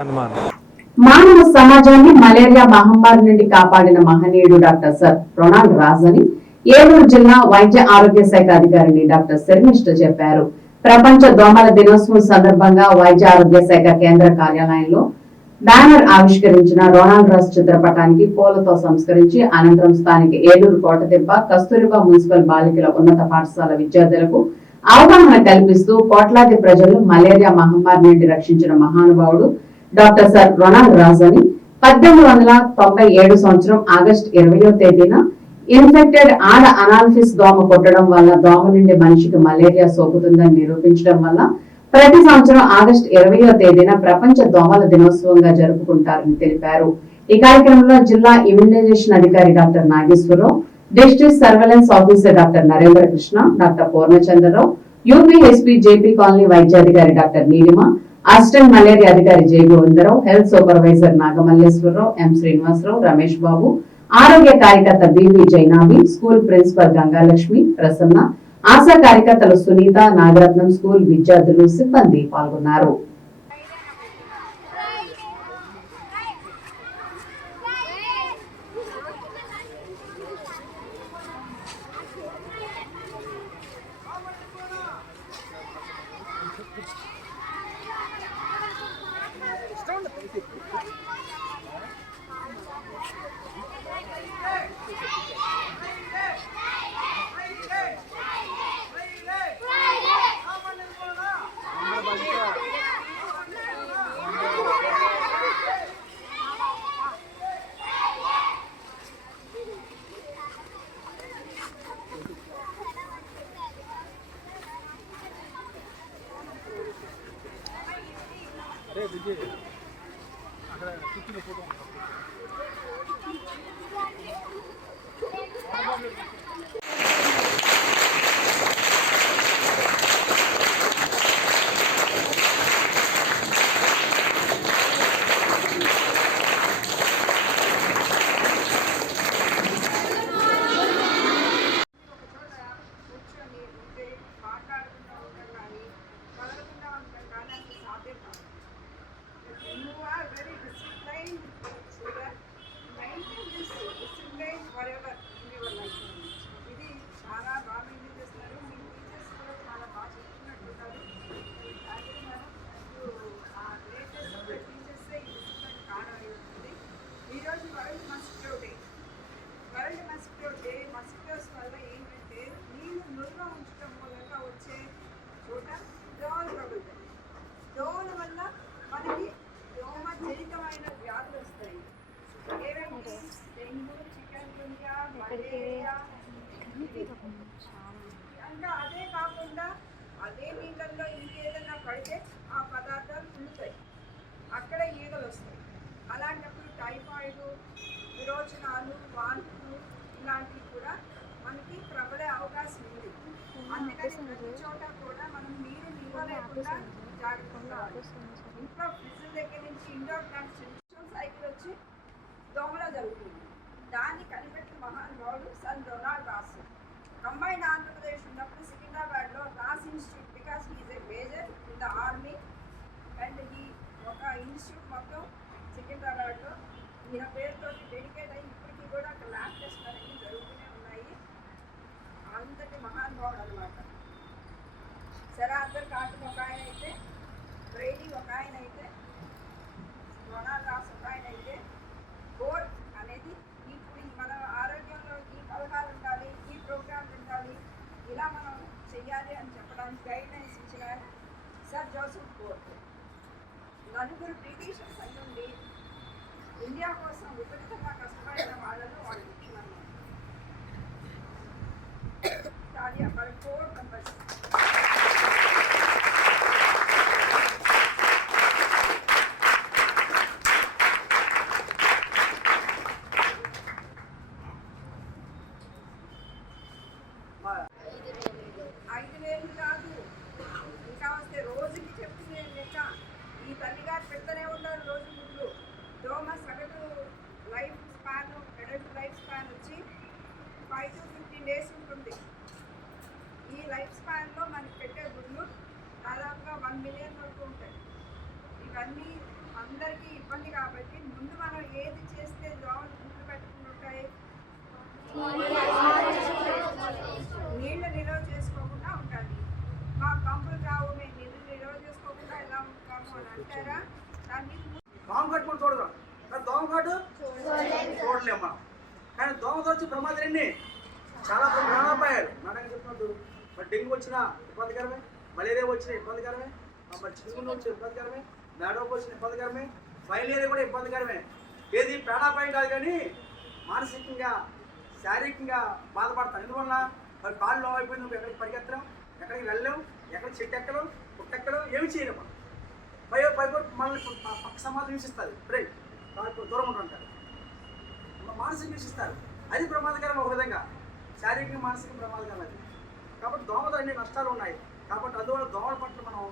మానవ సమాజాన్ని మలేరియా మహమ్మారి నుండి కాపాడిన మహనీయుడు డాక్టర్ సర్ రొనాల్డ్ రాజ్ అని ఏలూరు జిల్లా వైద్య ఆరోగ్య శాఖ అధికారిని డాక్టర్ శర్మిష్ఠ చెప్పారు. ప్రపంచ దోమల దినోత్సవం సందర్భంగా వైద్య ఆరోగ్య శాఖ కేంద్ర కార్యాలయంలో బ్యానర్ ఆవిష్కరించిన రొనాల్డ్ రాజ్ చిత్రపటానికి పూలతో సంస్కరించి అనంతరం స్థానిక ఏలూరు కోటదిబ్బ కస్తూరిబా మున్సిపల్ బాలికల ఉన్నత పాఠశాల విద్యార్థులకు అవగాహన కల్పిస్తూ కోట్లాది ప్రజలు మలేరియా మహమ్మారి నుండి రక్షించిన మహానుభావుడు డాక్టర్ సర్ రొనాల్డ్ రాజ్ అని 1897 సంవత్సరం ఆగస్టు 20వ తేదీన ఇన్ఫెక్టెడ్ ఆడ అనాల్ఫిస్ దోమ కొట్టడం వల్ల దోమ నుండి మనిషికి మలేరియా సోకుతుందని నిరూపించడం వల్ల ప్రతి సంవత్సరం ఆగస్టు 20వ తేదీన ప్రపంచ దోమల దినోత్సవంగా జరుపుకుంటారని తెలిపారు. ఈ కార్యక్రమంలో జిల్లా ఇమ్యునైజేషన్ అధికారి doctor Nageswararao, district surveillance officer doctor Narendra Krishna, doctor Purnachandrarao, UPSP JP colony వైద్యాధికారి డాక్టర్ నీలిమ, అసిస్టెంట్ మలేరియా అధికారి Jai Govindarao, health supervisor Nagamalleswararao, M Srinivasarao, Ramesh Babu, ఆరోగ్య కార్యకర్త BV Jainabi, school principal Gangalakshmi, Prasanna, ASHA కార్యకర్తలు సునీత, నాగరత్నం, స్కూల్ విద్యార్థులు, సిబ్బంది పాల్గొన్నారు. అరే విజయ్ అక్కడ కూర్చుని ఫోటో దోమల వల్ల మనకి దోమ జనితమైన వ్యాధులు వస్తాయి. ఏవేంటి? Dengue, chikungunya, malaria. ఇంకా అదే కాకుండా అదే నీళ్ళల్లో ఇంకేదైనా పడితే ఆ పదార్థాలు కుళ్ళుతాయి, అక్కడ ఈగలు వస్తాయి. అలాంటప్పుడు టైఫాయిడ్, విరోచనాలు, వాంతులు ఇలాంటివి కూడా మనకి ప్రబలే అవకాశం ఉంది. అందుకని ప్రతి చోట కూడా మనం నీరు నిల్వ లేకుండా జాగ్రత్తగా ఇంట్లో ఫ్రిడ్జ్ దగ్గర నుంచి ఇండోర్ ప్లాంట్స్ సైకిల్ వచ్చి దోమలో జరుగుతుంది. దాన్ని కనిపెట్టిన మహానుభావుడు sir Ronald Ross. Combined Andhra Pradesh ఉన్నప్పుడు సికింద్రాబాద్లో Ross institute, because he's a major in the army and ఈ ఒక ఇన్స్టిట్యూట్ మొత్తం సికింద్రాబాద్లో ఈయన పేరుతో డెడికేట్ అయ్యి ఇప్పటికీ కూడా అక్కడ ల్యాబ్ టెస్ట్ అనేది జరుగుతూనే ఉన్నాయి. అంతటి మహానుభావుడు అనమాట. శరార్థర్ కాటన్ ఒక ఆయన అయితే, బ్రైడీ ఒక ఆయన అయితే, రొనాల్డ్ రాజ్ ఒక ఆయన అయితే, గోల్ అనేది ఇప్పుడు మన ఆరోగ్యంలో ఈ పథకాలు ఉండాలి, ఈ ప్రోగ్రామ్లు ఉండాలి, ఇలా మనం చెయ్యాలి అని చెప్పడానికి గైడ్లైన్స్ ఇచ్చిన సర్ జోసెఫ్ గోర్ట్. నలుగురు బ్రిటిషర్స్ నుండి ఇండియా కోసం విపరీతంగా కష్టపడిన వాళ్ళలో వాళ్ళు ముఖ్యమన్నారు. కానీ అక్కడ 4 మెంబర్స్ కాదు, ఇంకా వస్తే రోజుకి చెప్తూనే లెక్క. ఈ తల్లిగారు పెడుతూనే ఉన్నారు రోజు ముందు. దోమ సగటు life span, adult life span వచ్చి 5 to 15 days ఉంటుంది. ఈ లైఫ్ స్పాన్లో మనకి పెట్టే గుడ్లు దాదాపుగా 1 మిలియన్ వరకు ఉంటాయి. ఇవన్నీ అందరికీ ఇబ్బంది కాబట్టి ముందు మనం ఏది చేస్తే దోమలు గుడ్లు పెట్టుకుని ఉంటాయి, నీళ్లు నిల్వ చేసుకోకుండా ఉండాలి. మా పంపులు కావు, మేము నీళ్లు నిల్వ చేసుకోకుండా ఎలా ఉంటాము అని అంటారా? దాన్ని దోమ కట్టుకుని చూడదాం, కానీ దోమ కాటు చూడలేము మనం. కానీ దోమతో వచ్చే ప్రమాదాలు ఎన్ని చాలా ప్రాణాపాయాలు. నాటకం చెప్పినట్టు మరి డెంగ్యూ వచ్చినా ఇబ్బందికరమే, మలేరియా వచ్చినా ఇబ్బందికరమే, మరి చికెన్ వచ్చిన ఇబ్బందికరమే, మేడోకి వచ్చిన ఇబ్బందికరమే, ఫైలేరియా కూడా ఇబ్బందికరమే. ఏది ప్రాణాపాయం కాదు కానీ మానసికంగా శారీరకంగా బాధపడతాం. ఎందువల్ల మరి కాళ్ళు లో అయిపోయింది, నువ్వు ఎక్కడికి పరిగెత్తలేం, ఎక్కడికి వెళ్ళలేం, ఎక్కడికి చెట్టు ఎక్కడం, పుట్టెక్కడం ఏమి చేయలేము. పైపు మనల్ని పక్క సమాజం హింసిస్తుంది, రే దూరం ఉంటుంటారు, మానసిక హింసిస్తారు. అది ప్రమాదకరం ఒక విధంగా, శారీరక మానసిక ప్రమాదకరం అది. కాబట్టి దోమతో అన్ని నష్టాలు ఉన్నాయి. కాబట్టి అందువల్ల దోమల పట్ల మనం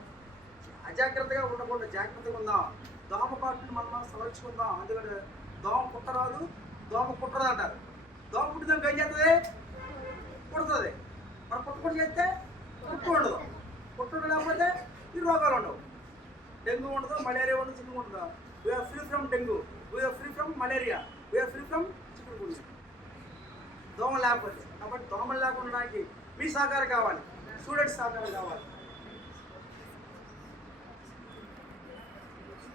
అజాగ్రత్తగా ఉండకుండా జాగ్రత్తగా ఉందాం. దోమ పట్ల మనం సంరక్షించుకుందాం. ఎందుకంటే దోమ పుట్టరాదు, దోమ పుట్టరాదు అంటారు. దోమ పుట్టిదానికి ఏం చేస్తుంది? పుడుతుంది. మనం పుట్టకుండా చేస్తే పుట్టు ఉండదు. పుట్టు లేకపోతే ఈ రోగాలు ఉండవు. డెంగ్యూ ఉండదు, మలేరియా ఉండదు, చికెన్ ఉండదు. We are free from dengue, we are free from malaria, we are free from chicken గురించి దోమ లేకపోతే. కాబట్టి దోమలు లేకుండా మీ సహకారం కావాలి, స్టూడెంట్స్ సహకారం కావాలి.